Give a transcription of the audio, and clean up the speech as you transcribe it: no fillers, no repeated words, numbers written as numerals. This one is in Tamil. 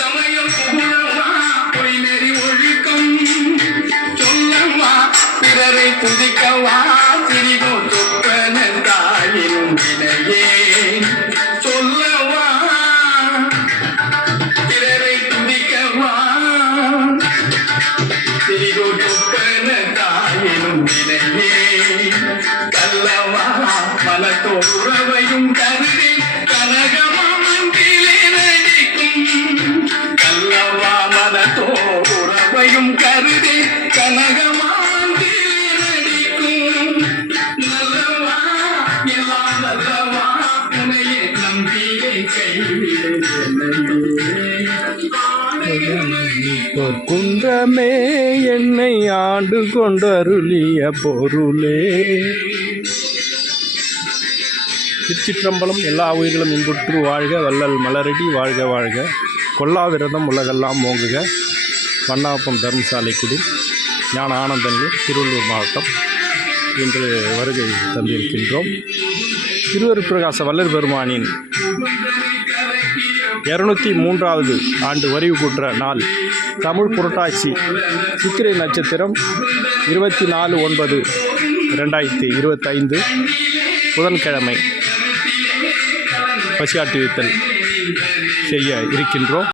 சமயம் புகழவா பொய்நெறி ஒழுக்கம் சொல்லவா பிறரை துதிக்கவா திரிகோ தொப்பன தாயினும் வினையே சொல்லவா பிறரை துதிக்கவா திரிகோ தொப்பன தாயினும் வினையே கல்லவா மனத்தோ உறவையும் கருதி கனகமாண்டிலே நடிக்கும் கல்லவா மனத்தோ உறவையும் கருதி கனகமாண்டிலே நடிக்கும் நல்லவா எல்லாம் நல்லவா உனையே நம்பியை குன்றமே என்னை ஆண்டு கொண்டருளிய பொருளே. திருச்சிற்றம்பலம். எல்லா உயிர்களும் இன்புற்று வாழ்க, வள்ளல் மலரடி வாழ்க வாழ்க, கொல்லாவிரதம் உலகெல்லாம் ஓங்குக. வண்ணாப்பம் தர்மசாலை குடி ஞான ஆனந்தனில் திருவள்ளூர் மாவட்டம் இன்று வருகை தந்திருக்கின்றோம். திருவருட்பிரகாச வள்ளல் பெருமானின் 203வது ஆண்டு வரிவு கூற்ற நாள் தமிழ் புரட்டாசி சித்திரை நட்சத்திரம் 24/9/2025 புதன்கிழமை பசியாட்டி வைத்தல் செய்ய இருக்கின்றோம்.